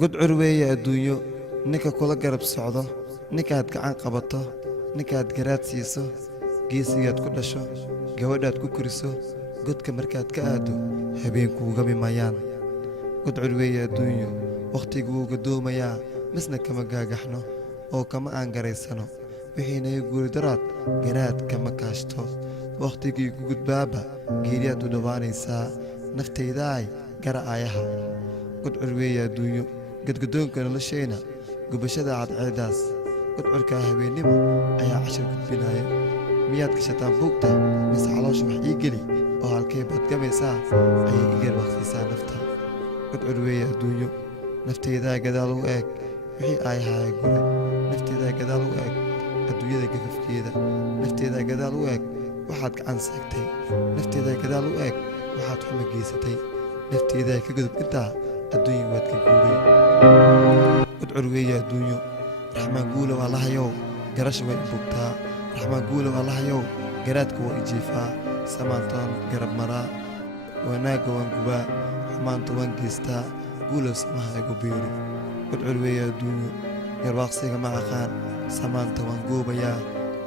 god curweeye adduunyo ninka kula garab socdo ninkaad gacan qabato ninkaad garaad siiso geesigaad ku dhasho gabadhaad ku koriso godka markaad ka aado habeenkuugami mayaan god curweeye adduunyo wakhtiguu gadoomayaa misna kama gaagaxno oo kama aan garaysano wixiinaga guuridaraad garaad kama kaashto wakhtigii ku gudbaaba geeriyaad u dhowaanaysaa naftaydaay gara aayaha god curweeye adduunyo gadgadoonka noloshayna gubashada cadceeddaas godcurkaa habeennimo ayaa cashar gudbinaya miyaad gashataan buugta mise caloosha wax ii geli oo halkay baad gamaysaa ayay igar waqsiisaa nafta god curweeye adduunyo naftaydaa gadaal u eeg wixii aayahaaya gure naftaydaa gadaal u eeg adduunyada gafafkeeda naftaydaa gadaal u eeg waxaad gacan seegtay naftaydaa gadaal u eeg waxaad xuma geysatay naftaydaa ka gudub intaa adduunya waad ka guuray god curweeye adduunyo raxmaan guula waa lahayow garasha way i bogtaa raxmaan guula waa lahayow garaadka waa i jiifaa samaantaan garab maraa wanaagga waan gubaa xumaanta waan geystaa guulow samaha igu biiri god curweeye adduunyo garwaaqsiga ma aqaan samaanta waan goobayaa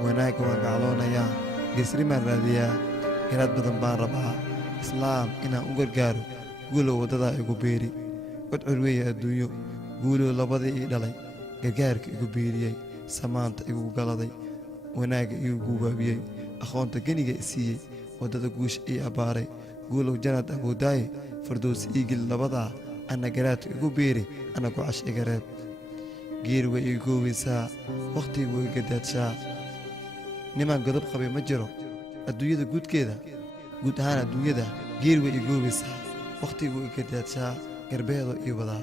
wanaagga waan gacloonayaa geesrimaan raadiyaa garaad badan baan rabaa islaam inaan u gargaaro guulow waddadaa igu biiri god curweeye adduunyo guulow labadii ii dhalay gargaarka igu biiriyey samaanta igu galaday wanaagga igu gubaabiyey aqoonta geniga i siiyey waddada guusha ii abbaaray guulow janaad awoodaaye fardowsi iigeli labadaa anna garaadka igu biiri anna gocash iga reeb geeri way ii goobaysaa wakhtiga way gadaadshaa nimaan godob qabay ma jiro adduunyada guudkeeda guud ahaan adduunyada geeri way ii goobaysaa wakhtiga way gadaadshaa garbeedoo ii wadaa